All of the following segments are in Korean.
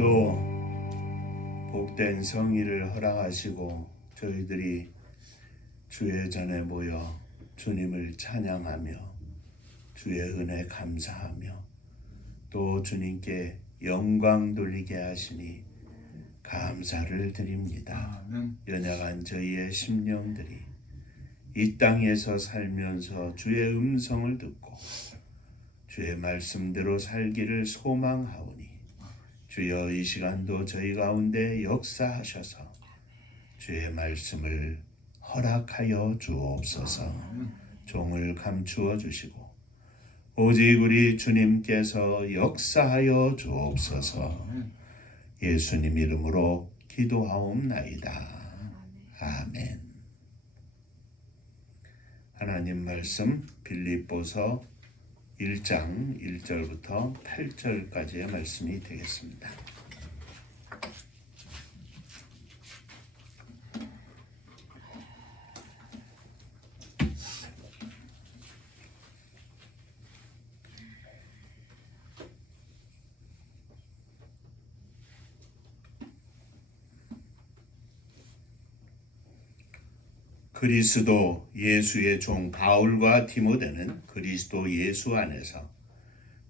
오늘도 복된 성의를 허락하시고 저희들이 주의 전에 모여 주님을 찬양하며 주의 은혜 감사하며 또 주님께 영광 돌리게 하시니 감사를 드립니다. 연약한 저희의 심령들이 이 땅에서 살면서 주의 음성을 듣고 주의 말씀대로 살기를 소망하오니 주여 이 시간도 저희 가운데 역사하셔서 주의 말씀을 허락하여 주옵소서. 종을 감추어 주시고 오직 우리 주님께서 역사하여 주옵소서. 예수님 이름으로 기도하옵나이다. 아멘. 하나님 말씀 빌립보서 1장 1절부터 8절까지의 말씀이 되겠습니다. 그리스도 예수의 종 바울과 디모데는 그리스도 예수 안에서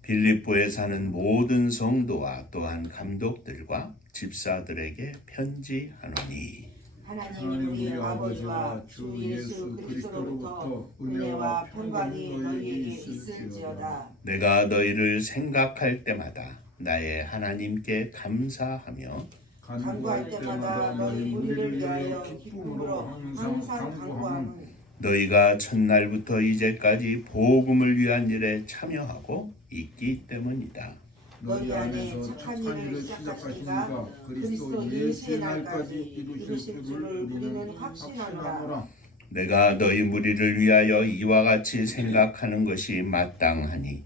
빌립보에 사는 모든 성도와 또한 감독들과 집사들에게 편지하노니 하나님 우리 아버지와 주 예수 그리스도로부터 은혜와 평강이 너희에게 있을지어다. 내가 너희를 생각할 때마다 나의 하나님께 감사하며 간구할 때마다 너희 우리를 위하여 기쁨으로 항상 간구하노니 너희가 첫날부터 이제까지 복음을 위한 일에 참여하고 있기 때문이다. 너희 안에 착한 일을 시작하시니가 그리스도 예수의 날까지 이루실 줄을 우리는 확신한다. 내가 너희 무리를 위하여 이와 같이 생각하는 것이 마땅하니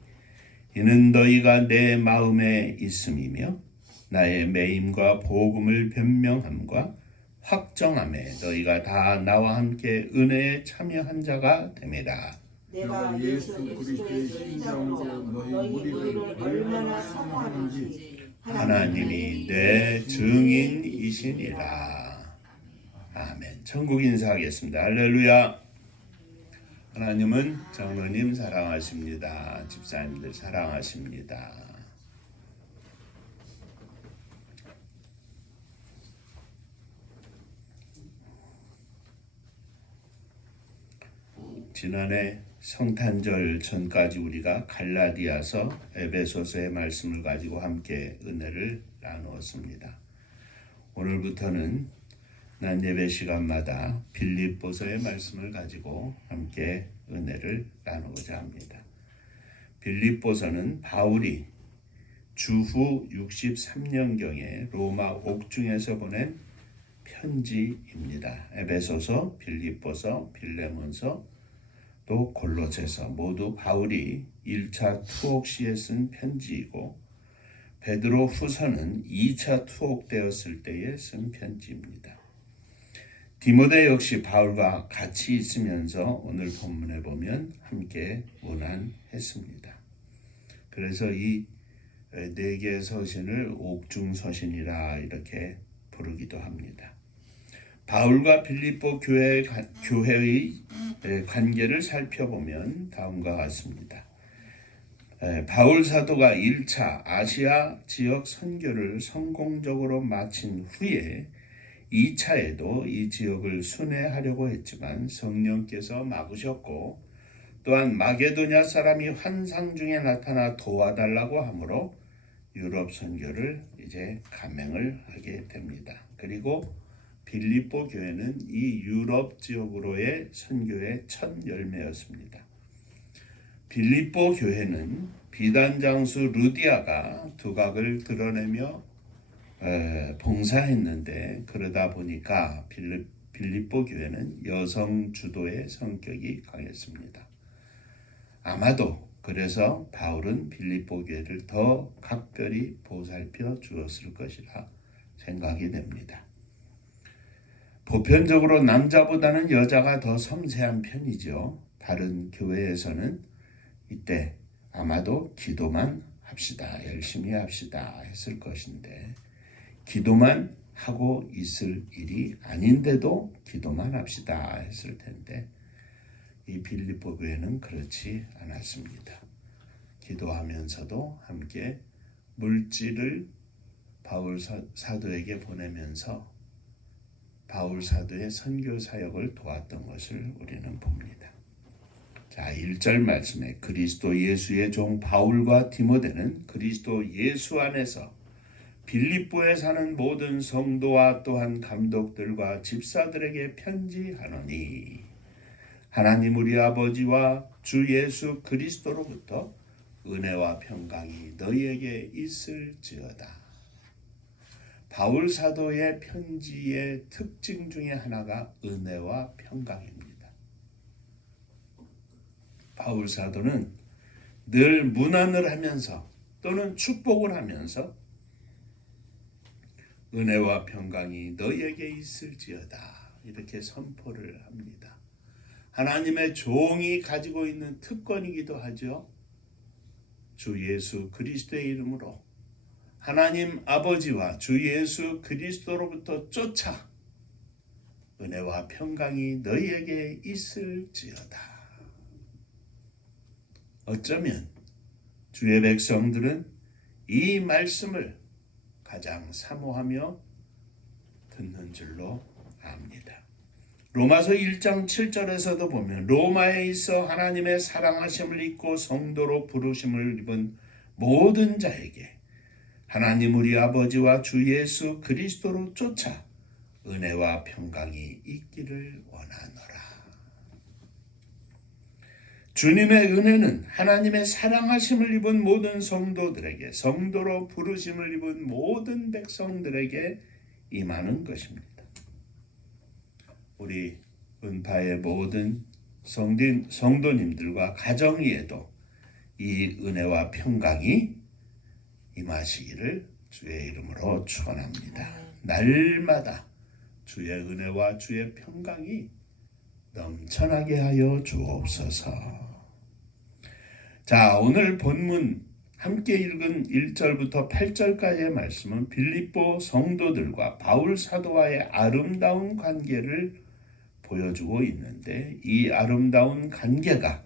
이는 너희가 내 마음에 있음이며 나의 매임과 복음을 변명함과 확정함에 너희가 다 나와 함께 은혜에 참여한 자가 됨이라. 내가 예수 그리스도의 신장으로 너희 무리를 얼마나 사모하는지 하나님이 내 증인이시니라. 아멘. 천국 인사하겠습니다. 할렐루야. 하나님은 장로님 사랑하십니다. 집사님들 사랑하십니다. 지난해 성탄절 전까지 우리가 갈라디아서, 에베소서의 말씀을 가지고 함께 은혜를 나누었습니다. 오늘부터는 낮 예배 시간마다 빌립보서의 말씀을 가지고 함께 은혜를 나누고자 합니다. 빌립보서는 바울이 주후 63년경에 로마 옥중에서 보낸 편지입니다. 에베소서, 빌립보서, 빌레몬서, 또 골로새서 모두 바울이 1차 투옥 시에 쓴 편지이고 베드로 후서는 2차 투옥되었을 때에 쓴 편지입니다. 디모데 역시 바울과 같이 있으면서 오늘 본문에 보면 함께 문안했습니다. 그래서 이 네 개의 서신을 옥중서신이라 이렇게 부르기도 합니다. 바울과 빌립보 교회의 관계를 살펴보면 다음과 같습니다. 바울 사도가 1차 아시아 지역 선교를 성공적으로 마친 후에 2차에도 이 지역을 순회하려고 했지만 성령께서 막으셨고 또한 마게도냐 사람이 환상 중에 나타나 도와달라고 하므로 유럽 선교를 이제 감행을 하게 됩니다. 그리고 빌립보 교회는 이 유럽 지역으로의 선교의 첫 열매였습니다. 빌립보 교회는 비단 장수 루디아가 두각을 드러내며 봉사했는데 그러다 보니까 빌립보 교회는 여성 주도의 성격이 강했습니다. 아마도 그래서 바울은 빌립보 교회를 더 각별히 보살펴 주었을 것이라 생각이 됩니다. 보편적으로 남자보다는 여자가 더 섬세한 편이죠. 다른 교회에서는 이때 아마도 기도만 합시다, 열심히 합시다 했을 것인데 기도만 하고 있을 일이 아닌데도 기도만 합시다 했을 텐데 이 빌립보 교회는 그렇지 않았습니다. 기도하면서도 함께 물질을 바울 사도에게 보내면서 바울 사도의 선교 사역을 도왔던 것을 우리는 봅니다. 자, 1절 말씀에 그리스도 예수의 종 바울과 디모데는 그리스도 예수 안에서 빌립보에 사는 모든 성도와 또한 감독들과 집사들에게 편지하노니 하나님 우리 아버지와 주 예수 그리스도로부터 은혜와 평강이 너희에게 있을지어다. 바울 사도의 편지의 특징 중에 하나가 은혜와 평강입니다. 바울 사도는 늘 문안을 하면서 또는 축복을 하면서 은혜와 평강이 너희에게 있을지어다 이렇게 선포를 합니다. 하나님의 종이 가지고 있는 특권이기도 하죠. 주 예수 그리스도의 이름으로 하나님 아버지와 주 예수 그리스도로부터 쫓아 은혜와 평강이 너희에게 있을지어다. 어쩌면 주의 백성들은 이 말씀을 가장 사모하며 듣는 줄로 압니다. 로마서 1장 7절에서도 보면 로마에 있어 하나님의 사랑하심을 입고 성도로 부르심을 입은 모든 자에게 하나님 우리 아버지와 주 예수 그리스도로 쫓아 은혜와 평강이 있기를 원하노라. 주님의 은혜는 하나님의 사랑하심을 입은 모든 성도들에게 성도로 부르심을 입은 모든 백성들에게 임하는 것입니다. 우리 은파의 모든 성도님들과 가정 위에도 이 은혜와 평강이 임하시기를 주의 이름으로 축원합니다. 날마다 주의 은혜와 주의 평강이 넘쳐나게 하여 주옵소서. 자, 오늘 본문 함께 읽은 1절부터 8절까지의 말씀은 빌립보 성도들과 바울 사도와의 아름다운 관계를 보여주고 있는데 이 아름다운 관계가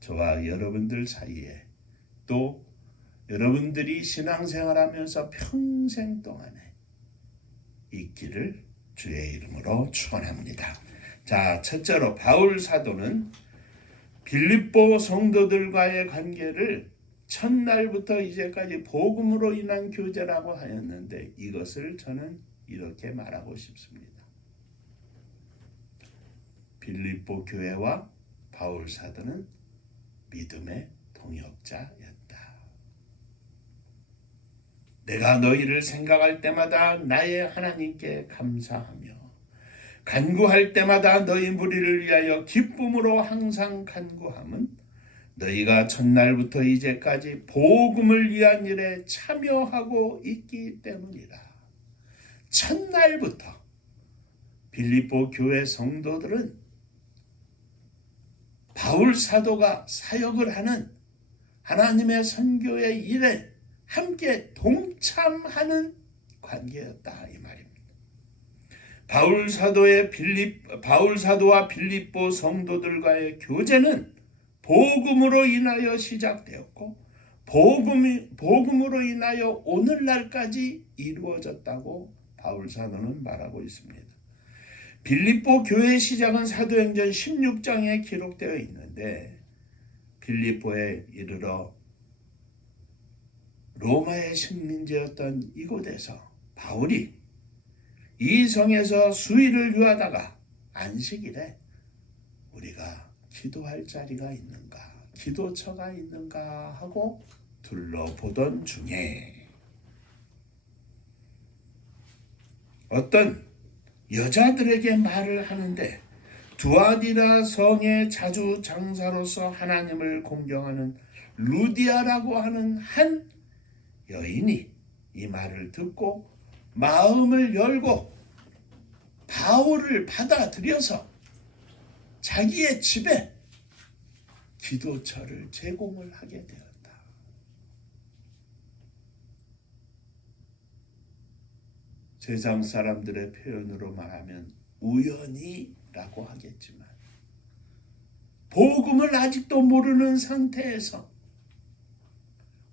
저와 여러분들 사이에 또 여러분들이 신앙생활하면서 평생 동안에 있기를 주의 이름으로 축원합니다. 자, 첫째로 바울 사도는 빌립보 성도들과의 관계를 첫날부터 이제까지 복음으로 인한 교제라고 하였는데 이것을 저는 이렇게 말하고 싶습니다. 빌립보 교회와 바울 사도는 믿음의 동역자였다. 내가 너희를 생각할 때마다 나의 하나님께 감사하며 간구할 때마다 너희 무리를 위하여 기쁨으로 항상 간구함은 너희가 첫날부터 이제까지 복음을 위한 일에 참여하고 있기 때문이라. 첫날부터 빌립보 교회 성도들은 바울 사도가 사역을 하는 하나님의 선교의 일에 함께 동참하는 관계였다 이 말입니다. 바울 사도와 빌립보 성도들과의 교제는 복음으로 인하여 시작되었고 복음으로 인하여 오늘날까지 이루어졌다고 바울 사도는 말하고 있습니다. 빌립보 교회 시작은 사도행전 16장에 기록되어 있는데 빌립보에 이르러 로마의 식민지였던 이곳에서 바울이 이 성에서 수일을 유하다가 안식일에 우리가 기도할 자리가 있는가, 기도처가 있는가 하고 둘러보던 중에 어떤 여자들에게 말을 하는데 두아디라 성의 자주 장사로서 하나님을 공경하는 루디아라고 하는 한 여인이 이 말을 듣고 마음을 열고 바울을 받아들여서 자기의 집에 기도처를 제공을 하게 되었다. 세상 사람들의 표현으로 말하면 우연히라고 하겠지만 복음을 아직도 모르는 상태에서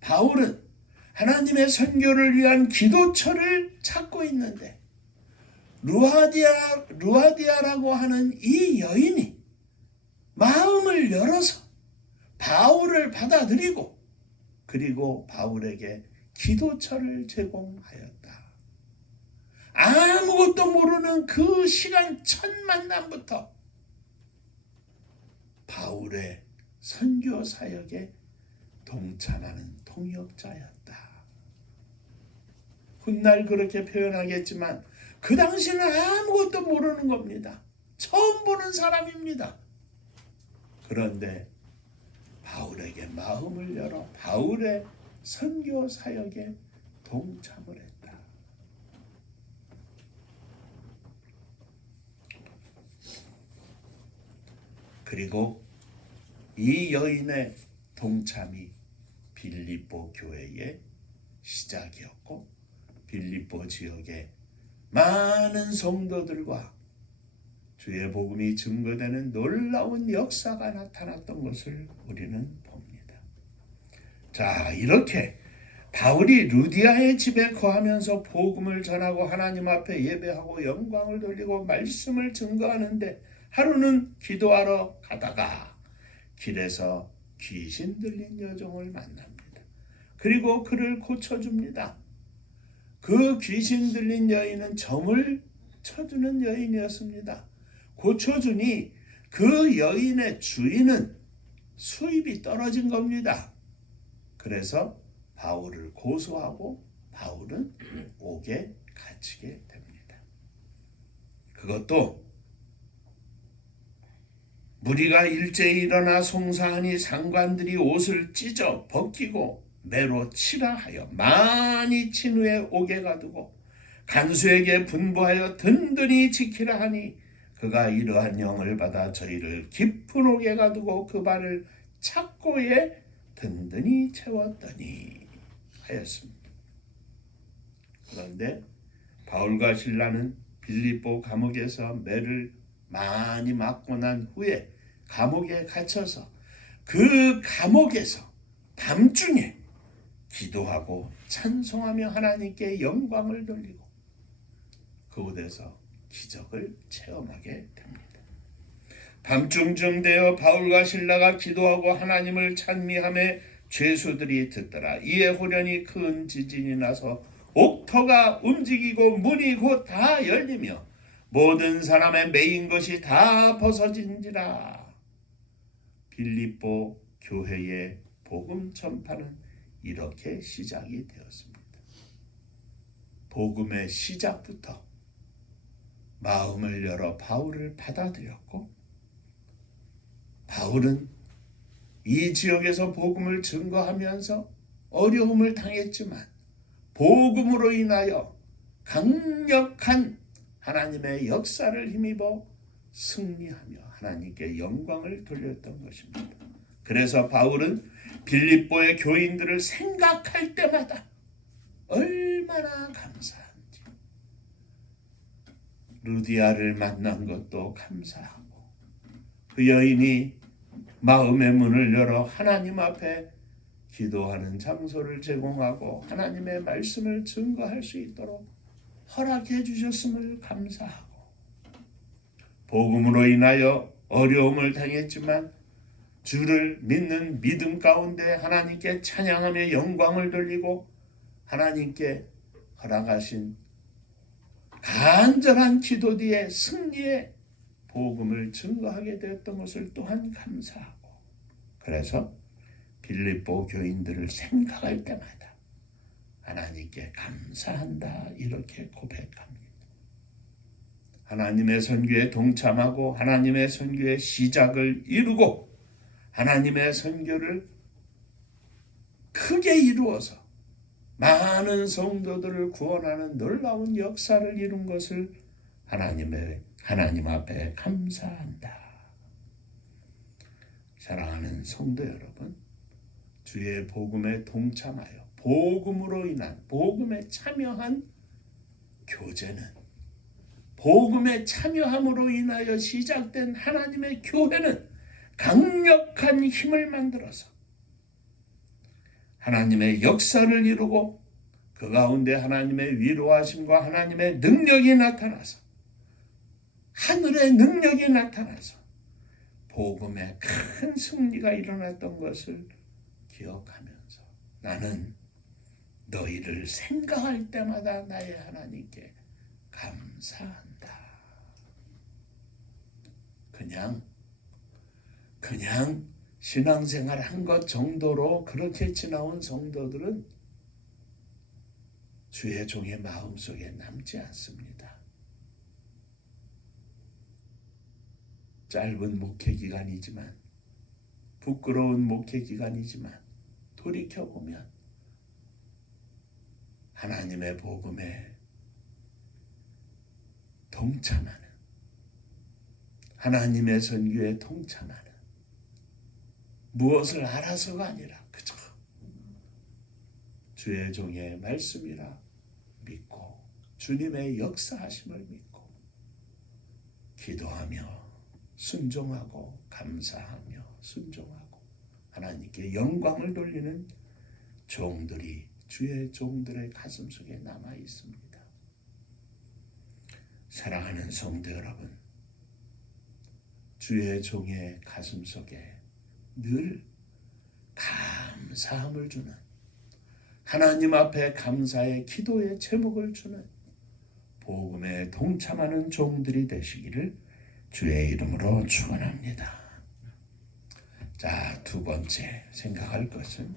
바울은 하나님의 선교를 위한 기도처를 찾고 있는데 루아디아라고 하는 이 여인이 마음을 열어서 바울을 받아들이고 그리고 바울에게 기도처를 제공하였다. 아무것도 모르는 그 시간 첫 만남부터 바울의 선교 사역에 동참하는 동역자였다. 훗날 그렇게 표현하겠지만 그 당시는 아무것도 모르는 겁니다. 처음 보는 사람입니다. 그런데 바울에게 마음을 열어 바울의 선교 사역에 동참을 했다. 그리고 이 여인의 동참이 빌립보 교회의 시작이었고 빌립보 지역에 많은 성도들과 주의 복음이 증거되는 놀라운 역사가 나타났던 것을 우리는 봅니다. 자, 이렇게 바울이 루디아의 집에 거하면서 복음을 전하고 하나님 앞에 예배하고 영광을 돌리고 말씀을 증거하는데 하루는 기도하러 가다가 길에서 귀신 들린 여종을 만납니다. 그리고 그를 고쳐줍니다. 그 귀신 들린 여인은 점을 쳐주는 여인이었습니다. 고쳐주니 그 여인의 주인은 수입이 떨어진 겁니다. 그래서 바울을 고소하고 바울은 옥에 갇히게 됩니다. 그것도 무리가 일제히 일어나 송사하니 상관들이 옷을 찢어 벗기고 매로 치라 하여 많이 친 후에 옥에 가두고 간수에게 분부하여 든든히 지키라 하니 그가 이러한 명을 받아 저희를 깊은 옥에 가두고 그 발을 착고에 든든히 채웠더니 하였습니다. 그런데 바울과 실라는 빌립보 감옥에서 매를 많이 맞고 난 후에 감옥에 갇혀서 그 감옥에서 밤중에 기도하고 찬송하며 하나님께 영광을 돌리고 그곳에서 기적을 체험하게 됩니다. 밤중쯤 되어 바울과 실라가 기도하고 하나님을 찬미하며 죄수들이 듣더라. 이에 호련히 큰 지진이 나서 옥터가 움직이고 문이 곧 다 열리며 모든 사람의 매인 것이 다 벗어진지라. 빌립보 교회의 복음 전파는 이렇게 시작이 되었습니다. 복음의 시작부터 마음을 열어 바울을 받아들였고 바울은 이 지역에서 복음을 증거하면서 어려움을 당했지만 복음으로 인하여 강력한 하나님의 역사를 힘입어 승리하며 하나님께 영광을 돌렸던 것입니다. 그래서 바울은 빌립보의 교인들을 생각할 때마다 얼마나 감사한지 루디아를 만난 것도 감사하고 그 여인이 마음의 문을 열어 하나님 앞에 기도하는 장소를 제공하고 하나님의 말씀을 증거할 수 있도록 허락해 주셨음을 감사하고 복음으로 인하여 어려움을 당했지만 주를 믿는 믿음 가운데 하나님께 찬양하며 영광을 돌리고 하나님께 허락하신 간절한 기도 뒤에 승리의 복음을 증거하게 되었던 것을 또한 감사하고 그래서 빌립보 교인들을 생각할 때마다 하나님께 감사한다 이렇게 고백합니다. 하나님의 선교에 동참하고 하나님의 선교의 시작을 이루고 하나님의 선교를 크게 이루어서 많은 성도들을 구원하는 놀라운 역사를 이룬 것을 하나님 앞에 감사한다. 사랑하는 성도 여러분, 주의 복음에 동참하여 복음으로 인한 복음에 참여한 교제는, 복음에 참여함으로 인하여 시작된 하나님의 교회는 강력한 힘을 만들어서 하나님의 역사를 이루고 그 가운데 하나님의 위로하심과 하나님의 능력이 나타나서, 하늘의 능력이 나타나서 복음의 큰 승리가 일어났던 것을 기억하면서 나는 너희를 생각할 때마다 나의 하나님께 감사한다. 그냥 신앙생활 한 것 정도로 그렇게 지나온 성도들은 주의 종의 마음속에 남지 않습니다. 짧은 목회 기간이지만, 부끄러운 목회 기간이지만 돌이켜보면 하나님의 복음에 동참하는, 하나님의 선교에 동참하는, 무엇을 알아서가 아니라 그저 주의 종의 말씀이라 믿고 주님의 역사하심을 믿고 기도하며 순종하고 감사하며 순종하고 하나님께 영광을 돌리는 종들이 주의 종들의 가슴속에 남아 있습니다. 사랑하는 성도 여러분, 주의 종의 가슴속에 늘 감사함을 주는, 하나님 앞에 감사의 기도의 제목을 주는 복음에 동참하는 종들이 되시기를 주의 이름으로 축원합니다. 자, 두 번째 생각할 것은,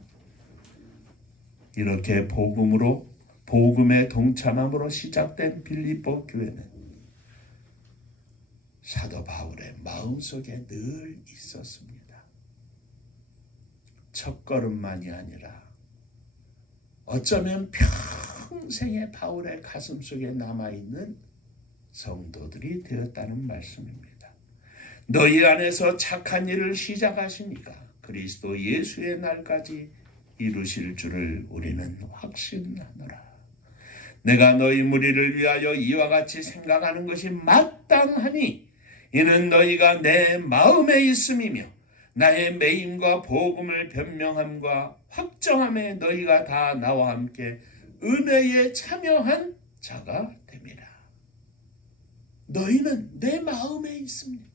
이렇게 복음에 동참함으로 시작된 빌립보 교회는 사도 바울의 마음속에 늘 있었습니다. 첫걸음만이 아니라 어쩌면 평생의 바울의 가슴속에 남아있는 성도들이 되었다는 말씀입니다. 너희 안에서 착한 일을 시작하시니까 그리스도 예수의 날까지 이루실 줄을 우리는 확신하노라. 내가 너희 무리를 위하여 이와 같이 생각하는 것이 마땅하니 이는 너희가 내 마음에 있음이며 나의 매임과 복음을 변명함과 확정함에 너희가 다 나와 함께 은혜에 참여한 자가 됨이라. 너희는 내 마음에 있습니다.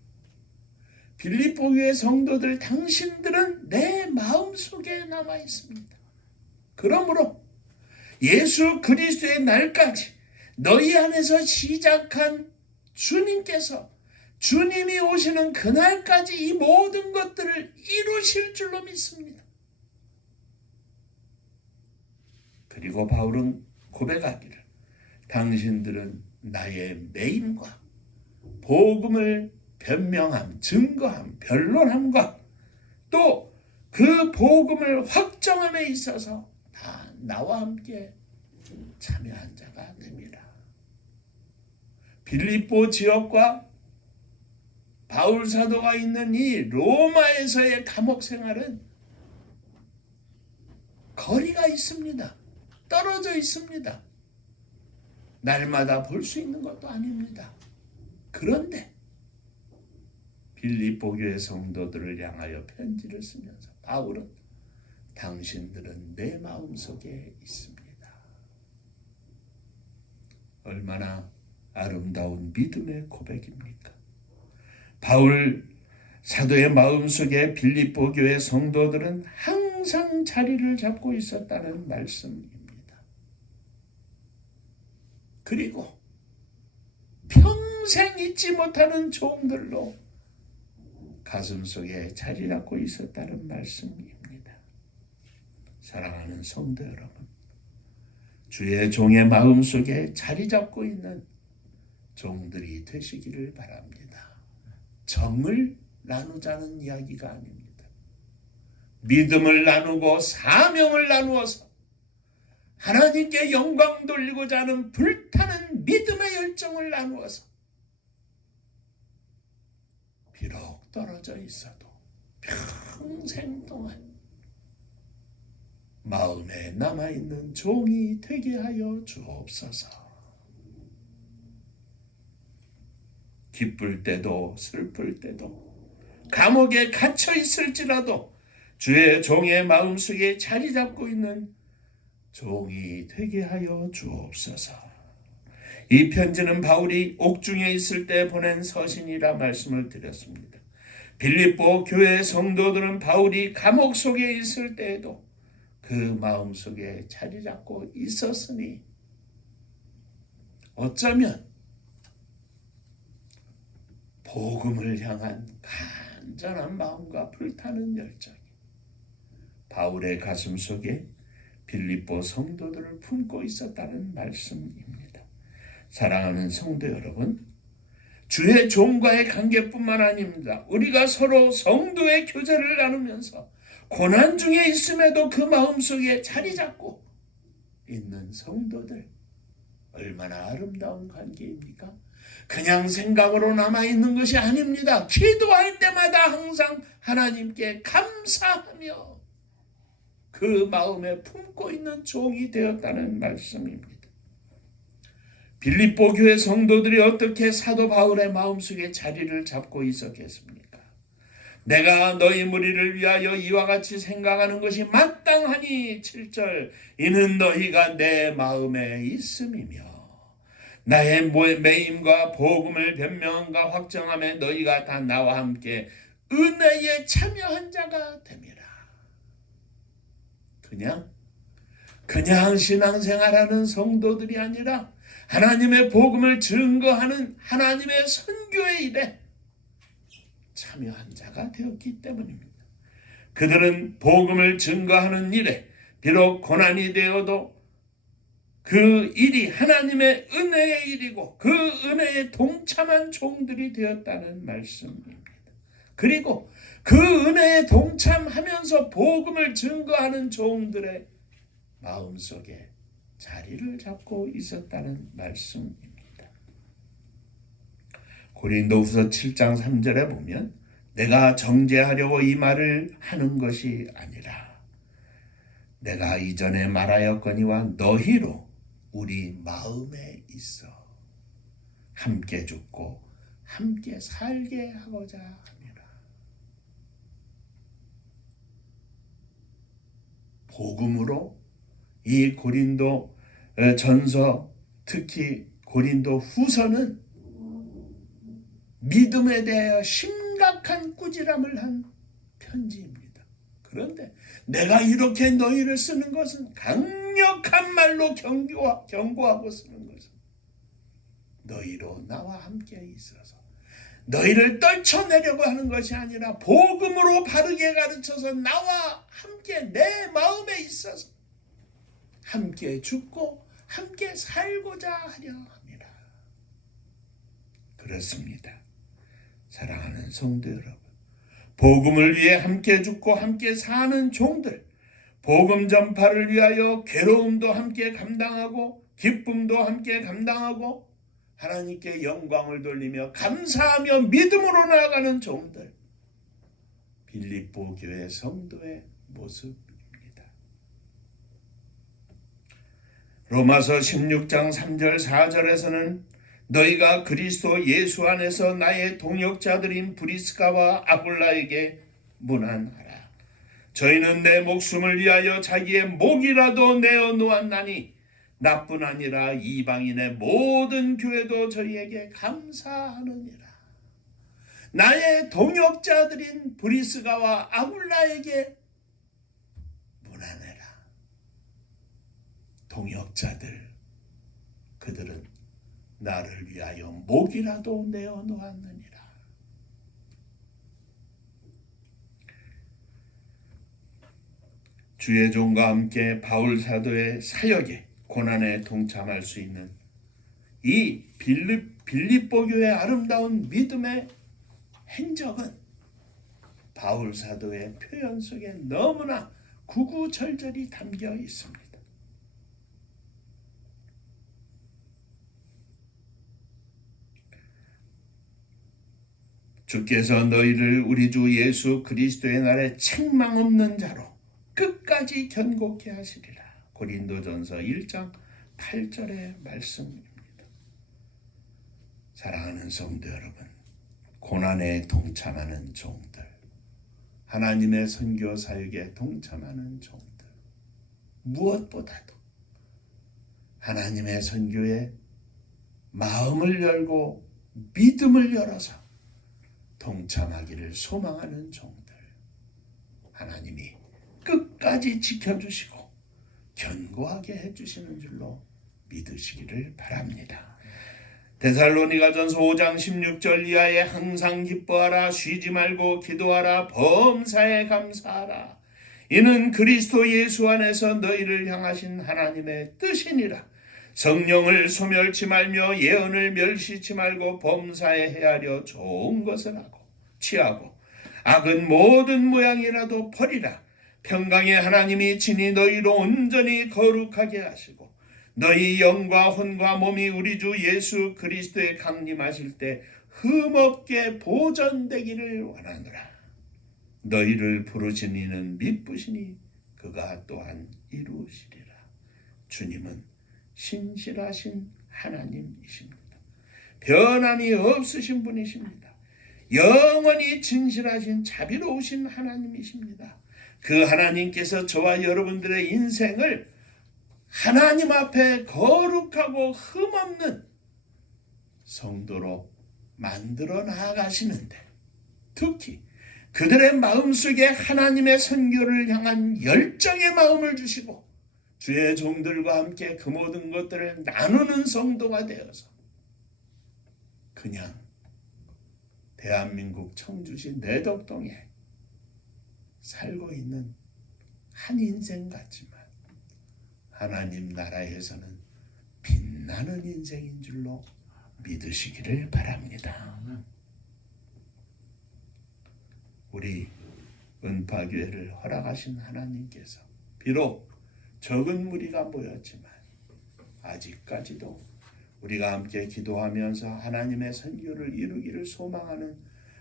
빌립보 교회 성도들, 당신들은 내 마음속에 남아 있습니다. 그러므로 예수 그리스도의 날까지 너희 안에서 시작한 주님께서, 주님이 오시는 그날까지 이 모든 것들을 이루실 줄로 믿습니다. 그리고 바울은 고백하기를, 당신들은 나의 매임과 복음을 변명함, 증거함, 변론함과 또 그 복음을 확정함에 있어서 다 나와 함께 참여한 자가 됩니다. 빌립보 지역과 바울 사도가 있는 이 로마에서의 감옥 생활은 거리가 있습니다. 떨어져 있습니다. 날마다 볼 수 있는 것도 아닙니다. 그런데 빌립보 교회 성도들을 향하여 편지를 쓰면서 바울은 당신들은 내 마음속에 있습니다. 얼마나 아름다운 믿음의 고백입니까? 바울 사도의 마음속에 빌립보 교회 성도들은 항상 자리를 잡고 있었다는 말씀입니다. 그리고 평생 잊지 못하는 종들로 가슴속에 자리 잡고 있었다는 말씀입니다. 사랑하는 성도 여러분, 주의 종의 마음속에 자리 잡고 있는 종들이 되시기를 바랍니다. 정을 나누자는 이야기가 아닙니다. 믿음을 나누고 사명을 나누어서 하나님께 영광 돌리고자 하는 불타는 믿음의 열정을 나누어서 비록 떨어져 있어도 평생 동안 마음에 남아있는 종이 되게 하여 주옵소서. 기쁠 때도 슬플 때도 감옥에 갇혀 있을지라도 주의 종의 마음속에 자리 잡고 있는 종이 되게 하여 주옵소서. 이 편지는 바울이 옥중에 있을 때 보낸 서신이라 말씀을 드렸습니다. 빌립보 교회 성도들은 바울이 감옥 속에 있을 때에도 그 마음속에 자리 잡고 있었으니 어쩌면 복음을 향한 간절한 마음과 불타는 열정이 바울의 가슴 속에 빌립보 성도들을 품고 있었다는 말씀입니다. 사랑하는 성도 여러분, 주의 종과의 관계뿐만 아닙니다. 우리가 서로 성도의 교제를 나누면서 고난 중에 있음에도 그 마음속에 자리 잡고 있는 성도들, 얼마나 아름다운 관계입니까? 그냥 생각으로 남아있는 것이 아닙니다. 기도할 때마다 항상 하나님께 감사하며 그 마음에 품고 있는 종이 되었다는 말씀입니다. 빌립보 교회 성도들이 어떻게 사도 바울의 마음속에 자리를 잡고 있었겠습니까? 내가 너희 무리를 위하여 이와 같이 생각하는 것이 마땅하니 7절 이는 너희가 내 마음에 있음이며 나의 매임과 복음을 변명과 확정함에 너희가 다 나와 함께 은혜에 참여한 자가 됨이라. 그냥 신앙생활하는 성도들이 아니라 하나님의 복음을 증거하는 하나님의 선교의 일에 참여한 자가 되었기 때문입니다. 그들은 복음을 증거하는 일에 비록 고난이 되어도 그 일이 하나님의 은혜의 일이고 그 은혜에 동참한 종들이 되었다는 말씀입니다. 그리고 그 은혜에 동참하면서 복음을 증거하는 종들의 마음속에 자리를 잡고 있었다는 말씀입니다. 고린도후서 7장 3절에 보면 내가 정죄하려고 이 말을 하는 것이 아니라 내가 이전에 말하였거니와 너희로 우리 마음에 있어 함께 죽고 함께 살게 하고자 합니다. 복음으로 이 고린도 전서, 특히 고린도 후서는 믿음에 대하여 심각한 꾸지람을 한 편지입니다. 그런데 내가 이렇게 너희를 쓰는 것은 강력한 말로 경고하고 쓰는 것은 너희로 나와 함께 있어서 너희를 떨쳐내려고 하는 것이 아니라 복음으로 바르게 가르쳐서 나와 함께 내 마음에 있어서 함께 죽고 함께 살고자 하려 합니다. 그렇습니다. 사랑하는 성도 여러분, 복음을 위해 함께 죽고 함께 사는 종들, 복음 전파를 위하여 괴로움도 함께 감당하고 기쁨도 함께 감당하고 하나님께 영광을 돌리며 감사하며 믿음으로 나아가는 종들, 빌립보 교회 성도의 모습입니다. 로마서 16장 3절 4절에서는 너희가 그리스도 예수 안에서 나의 동역자들인 브리스가와 아굴라에게 문안하라. 저희는 내 목숨을 위하여 자기의 목이라도 내어 놓았나니 나뿐 아니라 이방인의 모든 교회도 저희에게 감사하느니라. 나의 동역자들인 브리스가와 아굴라에게 문안해라. 동역자들, 그들은 나를 위하여 목이라도 내어 놓았느니라. 주의 종과 함께 바울 사도의 사역에 고난에 동참할 수 있는 이 빌립보 교회의 아름다운 믿음의 행적은 바울 사도의 표현 속에 너무나 구구절절히 담겨 있습니다. 주께서 너희를 우리 주 예수 그리스도의 날에 책망 없는 자로 끝까지 견고케 하시리라. 고린도전서 1장 8절의 말씀입니다. 사랑하는 성도 여러분, 고난에 동참하는 종들, 하나님의 선교 사역에 동참하는 종들, 무엇보다도 하나님의 선교에 마음을 열고 믿음을 열어서 동참하기를 소망하는 종들, 하나님이 끝까지 지켜주시고 견고하게 해주시는 줄로 믿으시기를 바랍니다. 데살로니가전서 5장 16절 이하에 항상 기뻐하라, 쉬지 말고 기도하라, 범사에 감사하라. 이는 그리스도 예수 안에서 너희를 향하신 하나님의 뜻이니라. 성령을 소멸치 말며 예언을 멸시치 말고 범사에 헤아려 좋은 것을 하고 취하고 악은 모든 모양이라도 버리라. 평강의 하나님이 친히 너희로 온전히 거룩하게 하시고 너희 영과 혼과 몸이 우리 주 예수 그리스도에 강림하실 때 흠없게 보존되기를 원하노라. 너희를 부르신 이는 미쁘시니 그가 또한 이루시리라. 주님은 신실하신 하나님이십니다. 변함이 없으신 분이십니다. 영원히 진실하신 자비로우신 하나님이십니다. 그 하나님께서 저와 여러분들의 인생을 하나님 앞에 거룩하고 흠없는 성도로 만들어 나아가시는데, 특히 그들의 마음속에 하나님의 선교를 향한 열정의 마음을 주시고 주의 종들과 함께 그 모든 것들을 나누는 성도가 되어서 그냥 대한민국 청주시 내덕동에 살고 있는 한 인생 같지만 하나님 나라에서는 빛나는 인생인 줄로 믿으시기를 바랍니다. 우리 은파교회를 허락하신 하나님께서 비록 적은 무리가 모였지만 아직까지도 우리가 함께 기도하면서 하나님의 선교를 이루기를 소망하는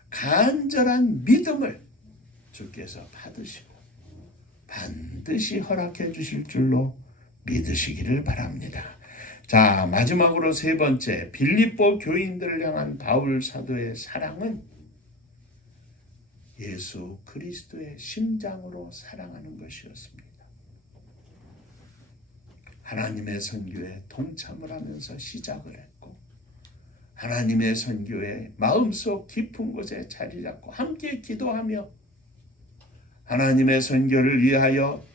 간절한 믿음을 주께서 받으시고 반드시 허락해 주실 줄로 믿으시기를 바랍니다. 자, 마지막으로 세 번째, 빌립보 교인들을 향한 바울 사도의 사랑은 예수 그리스도의 심장으로 사랑하는 것이었습니다. 하나님의 선교에 동참을 하면서 시작을 했고 하나님의 선교에 마음속 깊은 곳에 자리 잡고 함께 기도하며 하나님의 선교를 위하여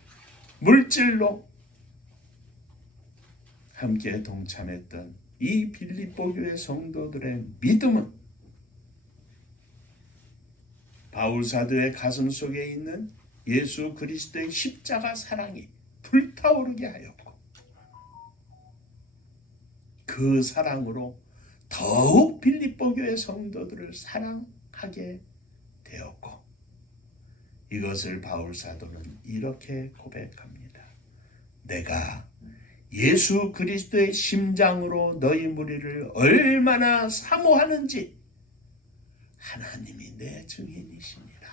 물질로 함께 동참했던 이 빌립보 교회 성도들의 믿음은 바울 사도의 가슴 속에 있는 예수 그리스도의 십자가 사랑이 불타오르게 하였고 그 사랑으로 더욱 빌립보 교회 성도들을 사랑하게 되었고 이것을 바울 사도는 이렇게 고백합니다. 내가 예수 그리스도의 심장으로 너희 무리를 얼마나 사모하는지 하나님이 내 증인이시니라.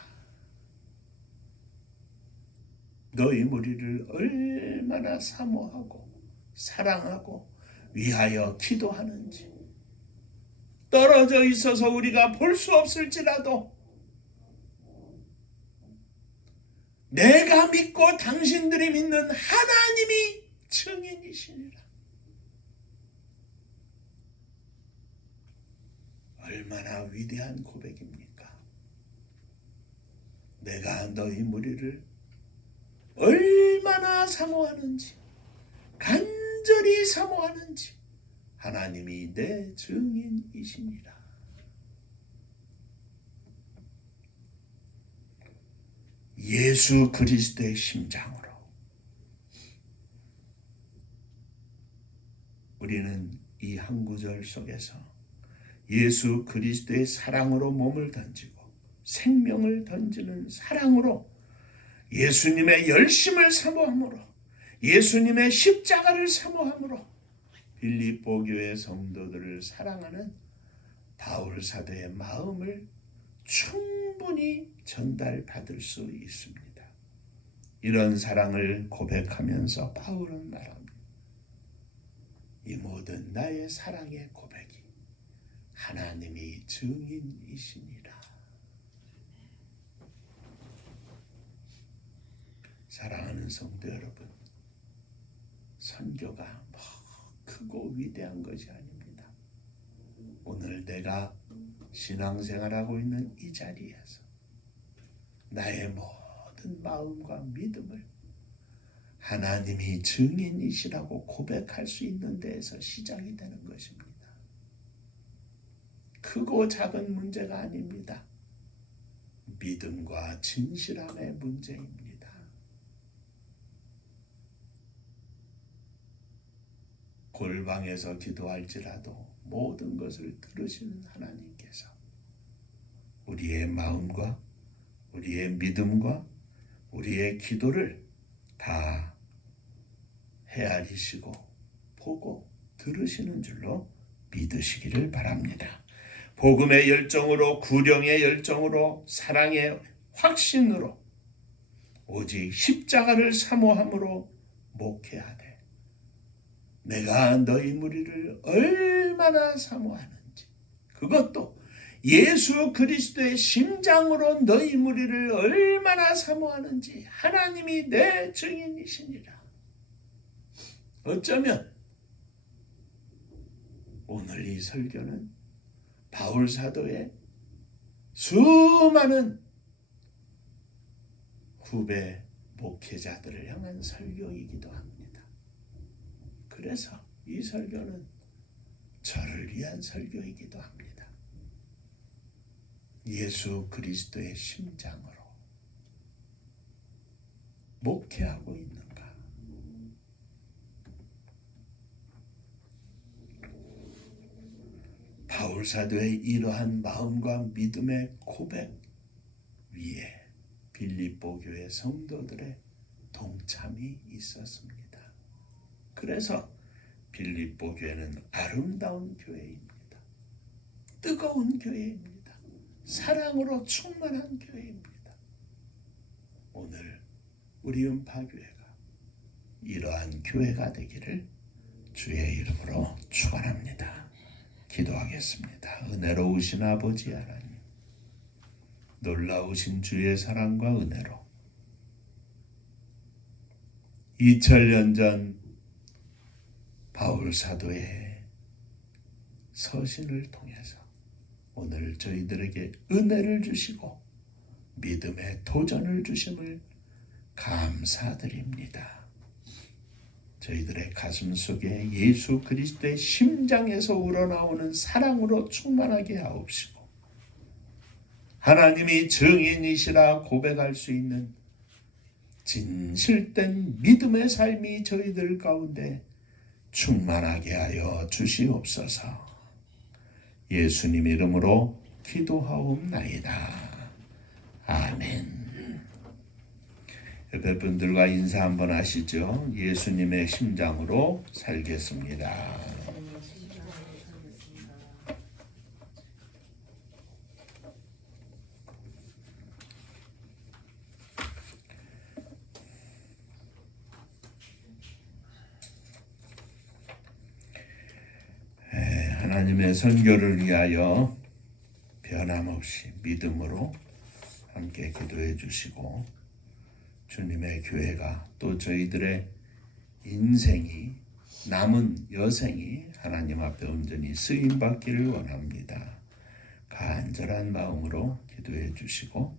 너희 무리를 얼마나 사모하고 사랑하고 위하여 기도하는지 떨어져 있어서 우리가 볼 수 없을지라도 내가 믿고 당신들이 믿는 하나님이 증인이시니라. 얼마나 위대한 고백입니까? 내가 너희 무리를 얼마나 사모하는지 간절히 사모하는지 하나님이 내 증인이시니라. 예수 그리스도의 심장으로 우리는 이 한 구절 속에서 예수 그리스도의 사랑으로 몸을 던지고 생명을 던지는 사랑으로 예수님의 열심을 사모함으로 예수님의 십자가를 사모함으로 빌립보 교회 성도들을 사랑하는 바울 사도의 마음을 충분히 전달받을 수 있습니다. 이런 사랑을 고백하면서 바울은 말합니다. 이 모든 나의 사랑의 고백이 하나님이 증인이시니라. 사랑하는 성도 여러분, 선교가 뭐 크고 위대한 것이 아닙니다. 오늘 내가 신앙생활하고 있는 이 자리에서 나의 모든 마음과 믿음을 하나님이 증인이시라고 고백할 수 있는 데에서 시작이 되는 것입니다. 크고 작은 문제가 아닙니다. 믿음과 진실함의 문제입니다. 골방에서 기도할지라도 모든 것을 들으시는 하나님께서 우리의 마음과 우리의 믿음과 우리의 기도를 다 헤아리시고 보고 들으시는 줄로 믿으시기를 바랍니다. 복음의 열정으로, 구령의 열정으로, 사랑의 확신으로, 오직 십자가를 사모함으로 목회하되 내가 너희 무리를 얼마나 사모하는지, 그것도 예수 그리스도의 심장으로 너희 무리를 얼마나 사모하는지 하나님이 내 증인이시니라. 어쩌면 오늘 이 설교는 바울 사도의 수많은 후배 목회자들을 향한 설교이기도 합니다. 그래서 이 설교는 저를 위한 설교이기도 합니다. 예수 그리스도의 심장으로 목회하고 있는가? 바울 사도의 이러한 마음과 믿음의 고백 위에 빌립보 교회 성도들의 동참이 있었습니다. 그래서 빌립보 교회는 아름다운 교회입니다. 뜨거운 교회입니다. 사랑으로 충만한 교회입니다. 오늘 우리 음파교회가 이러한 교회가 되기를 주의 이름으로 축원합니다. 기도하겠습니다. 은혜로우신 아버지 하나님, 놀라우신 주의 사랑과 은혜로 2000년 전 바울 사도의 서신을 통해서 오늘 저희들에게 은혜를 주시고 믿음의 도전을 주심을 감사드립니다. 저희들의 가슴 속에 예수 그리스도의 심장에서 우러나오는 사랑으로 충만하게 하옵시고 하나님이 증인이시라 고백할 수 있는 진실된 믿음의 삶이 저희들 가운데 충만하게 하여 주시옵소서. 예수님 이름으로 기도하옵나이다. 아멘. 옆에 분들과 인사 한번 하시죠. 예수님의 심장으로 살겠습니다. 하나님의 선교를 위하여 변함없이 믿음으로 함께 기도해 주시고 주님의 교회가 또 저희들의 인생이 남은 여생이 하나님 앞에 온전히 쓰임받기를 원합니다. 간절한 마음으로 기도해 주시고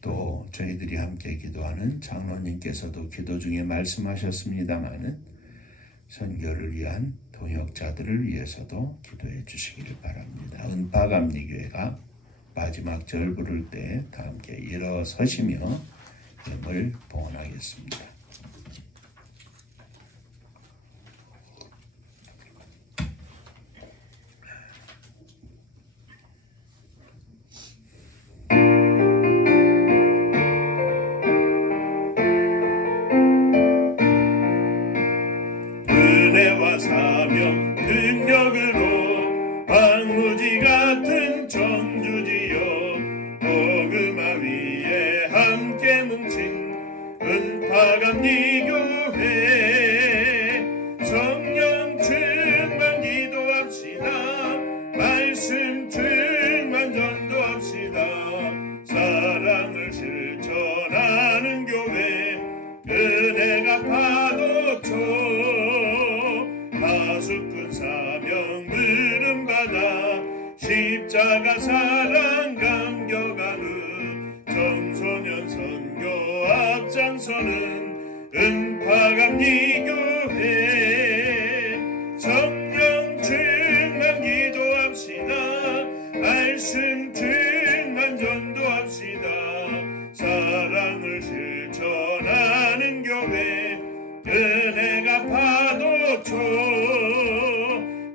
또 저희들이 함께 기도하는 장로님께서도 기도 중에 말씀하셨습니다마는 선교를 위한 동역자들을 위해서도 기도해 주시기를 바랍니다. 은파감리교회가 마지막 절 부를 때 다 함께 일어서시며 힘을 봉헌하겠습니다. 은혜와 사명 능력으로 방무지 같은 전주지요 복음화 위에 함께 뭉친 은파감리교회 성령 충만 기도합시다. 말씀 십자가 사랑 감격하는 청소년 선교 앞장서는 은파감리 교회 성령 충만 기도합시다. 말씀 충만 전도합시다. 사랑을 실천하는 교회 은혜가 파도쳐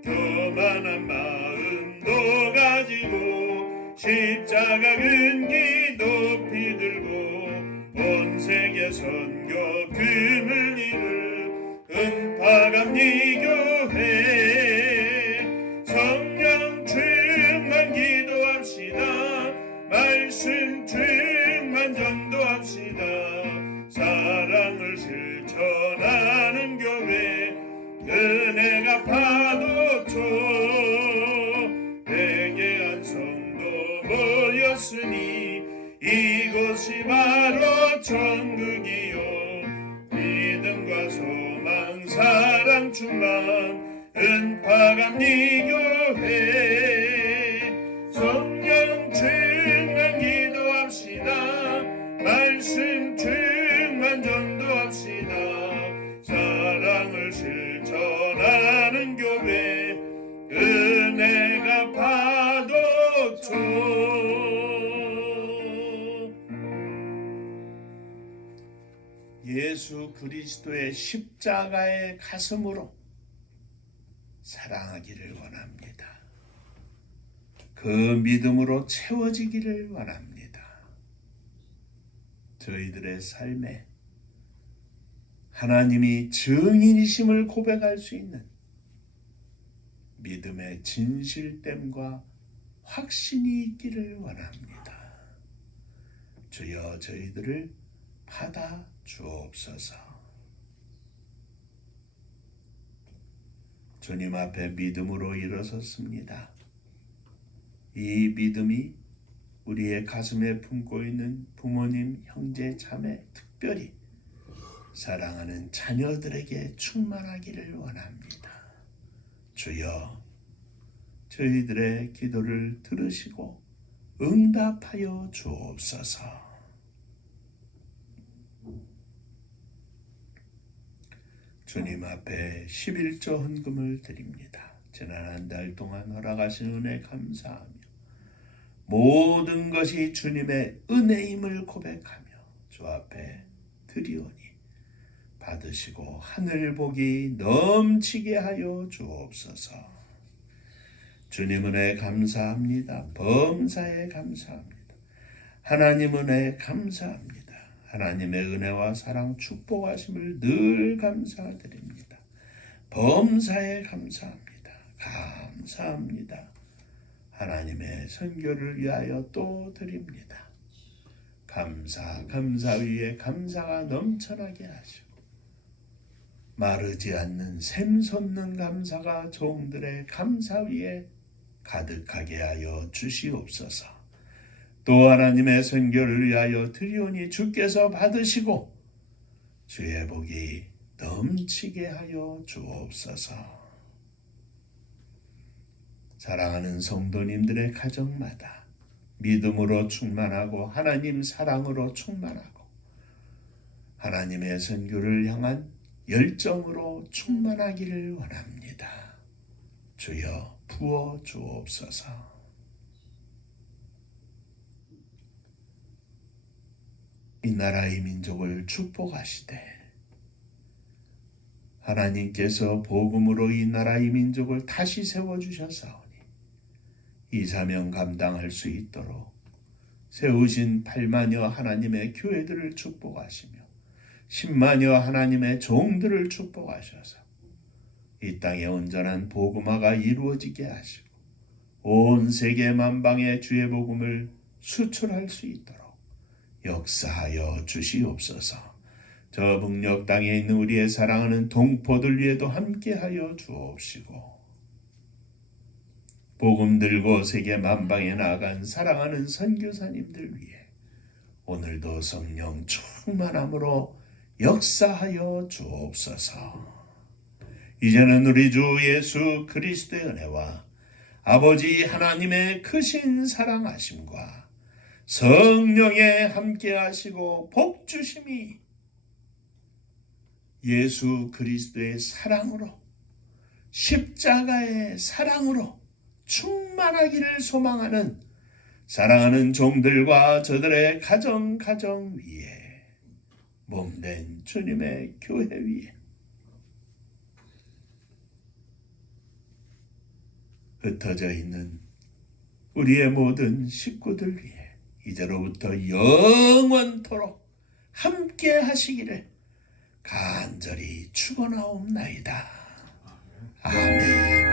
교만한 마음도 가지고 십자가 근기 높이 들고 온 세계 선교 금을 이룰 은파감리 교회 성령 충만 기도합시다. 말씀 충만 전도합시다. 사랑을 실천하는 교회 은혜가 파도쳐 회개한 성도 모였으니 이곳이 바로 천국이요 믿음과 소망 사랑 충만 은파감리 교회 성령 충만 기도합시다. 말씀 충만 전도합시다. 사랑을 실천하는 교회 은혜가 파도쳐 예수 그리스도의 십자가의 가슴으로 사랑하기를 원합니다. 그 믿음으로 채워지기를 원합니다. 저희들의 삶에 하나님이 증인이심을 고백할 수 있는 믿음의 진실됨과 확신이 있기를 원합니다. 주여 저희들을 받아 주옵소서. 주님 앞에 믿음으로 일어섰습니다. 이 믿음이 우리의 가슴에 품고 있는 부모님, 형제, 자매, 특별히 사랑하는 자녀들에게 충만하기를 원합니다. 주여, 저희들의 기도를 들으시고 응답하여 주옵소서. 주님 앞에 11조 헌금을 드립니다. 지난 한 달 동안 허락하신 은혜 감사하며 모든 것이 주님의 은혜임을 고백하며 주 앞에 드리오니 받으시고 하늘 복이 넘치게 하여 주옵소서. 주님 은혜 감사합니다. 범사에 감사합니다. 하나님 은혜 감사합니다. 하나님의 은혜와 사랑 축복하심을 늘 감사드립니다. 범사에 감사합니다. 감사합니다. 하나님의 선교를 위하여 또 드립니다. 감사 위에 감사가 넘쳐나게 하시고 마르지 않는 샘솟는 감사가 종들의 감사 위에 가득하게 하여 주시옵소서. 또 하나님의 선교를 위하여 드리오니 주께서 받으시고 주의 복이 넘치게 하여 주옵소서. 사랑하는 성도님들의 가정마다 믿음으로 충만하고 하나님 사랑으로 충만하고 하나님의 선교를 향한 열정으로 충만하기를 원합니다. 주여 부어 주옵소서. 이 나라의 민족을 축복하시되 하나님께서 복음으로 이 나라의 민족을 다시 세워주셨사오니 이 사명 감당할 수 있도록 세우신 8만여 하나님의 교회들을 축복하시며 10만여 하나님의 종들을 축복하셔서 이 땅에 온전한 복음화가 이루어지게 하시고 온 세계 만방에 주의 복음을 수출할 수 있도록 역사하여 주시옵소서. 저 북녘 땅에 있는 우리의 사랑하는 동포들 위에도 함께하여 주옵시고 복음 들고 세계 만방에 나아간 사랑하는 선교사님들 위해 오늘도 성령 충만함으로 역사하여 주옵소서. 이제는 우리 주 예수 그리스도의 은혜와 아버지 하나님의 크신 사랑하심과 성령의 함께하시고 복주심이 예수 그리스도의 사랑으로 십자가의 사랑으로 충만하기를 소망하는 사랑하는 종들과 저들의 가정 위에 몸된 주님의 교회 위에 흩어져 있는 우리의 모든 식구들 위해 이제로부터 영원토록 함께 하시기를 간절히 축원하옵나이다. 아멘.